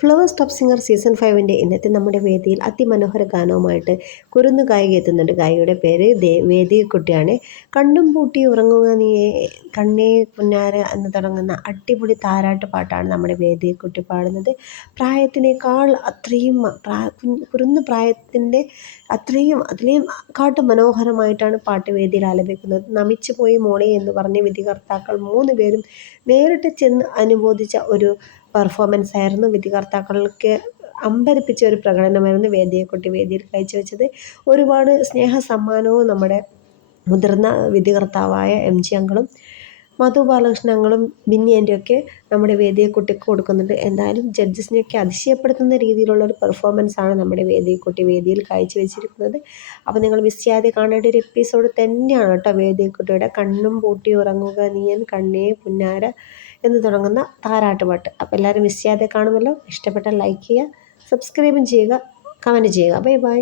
Flowers top singer season 5 ഇന്നത്തെ നമ്മുടെ വേദിയിൽ അതിമനോഹര ഗാനവുമായിട്ട് കുരുന്നു ഗായിക എത്തുന്നുണ്ട്. ഗായികയുടെ പേര് വേദി കുട്ടിയാണ്. കണ്ണും പൂട്ടി ഉറങ്ങുക നീയെ, കണ്ണേ പുന്നാര എന്ന് തുടങ്ങുന്ന അടിപൊളി താരാട്ട് പാട്ടാണ് നമ്മുടെ വേദി കുട്ടി പാടുന്നത്. പ്രായത്തിനേക്കാൾ അത്രയും കുരുന്നു പ്രായത്തിൻ്റെ അതിലെയും കാട്ട് മനോഹരമായിട്ടാണ് പാട്ട് വേദിയിൽ ആലപിക്കുന്നത്. നമിച്ചു പോയി മോളെ എന്ന് പറഞ്ഞ് വിധികർത്താക്കൾ 3 പേരും നേരിട്ട് ചെന്ന് അനുമോദിച്ച ഒരു പെർഫോമൻസ് ആയിരുന്നു. വിധികർത്താക്കൾക്ക് അമ്പരപ്പിച്ച ഒരു പ്രകടനമായിരുന്നു വേദിയെക്കുട്ടി വേദിയിൽ കാഴ്ചവെച്ചത്. ഒരുപാട് സ്നേഹ സമ്മാനവും നമ്മുടെ മുതിർന്ന വിധികർത്താവായ MG അങ്കിളും മധു ബാലകൃഷ്ണങ്ങളും ബിന്നി ആൻ്റിയൊക്കെ നമ്മുടെ വേദിയെക്കുട്ടിക്ക് കൊടുക്കുന്നുണ്ട്. എന്തായാലും ജഡ്ജസിനെയൊക്കെ അതിശയപ്പെടുത്തുന്ന രീതിയിലുള്ള ഒരു പെർഫോമൻസ് ആണ് നമ്മുടെ വേദിയെക്കുട്ടി വേദിയിൽ കാഴ്ചവെച്ചിരിക്കുന്നത്. അപ്പോൾ നിങ്ങൾ മിസ് ചെയ്യാതെ കാണേണ്ട ഒരു എപ്പിസോഡ് തന്നെയാണ് കേട്ടോ വേദിയെക്കുട്ടിയുടെ കണ്ണും പൂട്ടി ഉറങ്ങുക നീയൻ കണ്ണേ പുന്നാര എന്ന് തുടങ്ങുന്ന താരാട്ടുപാട്ട്. അപ്പോൾ എല്ലാവരും മിസ് ചെയ്യാതെ കാണുമല്ലോ. ഇഷ്ടപ്പെട്ടാൽ ലൈക്ക് ചെയ്യുക, സബ്സ്ക്രൈബും ചെയ്യുക, കമൻറ്റ് ചെയ്യുക. Bye bye.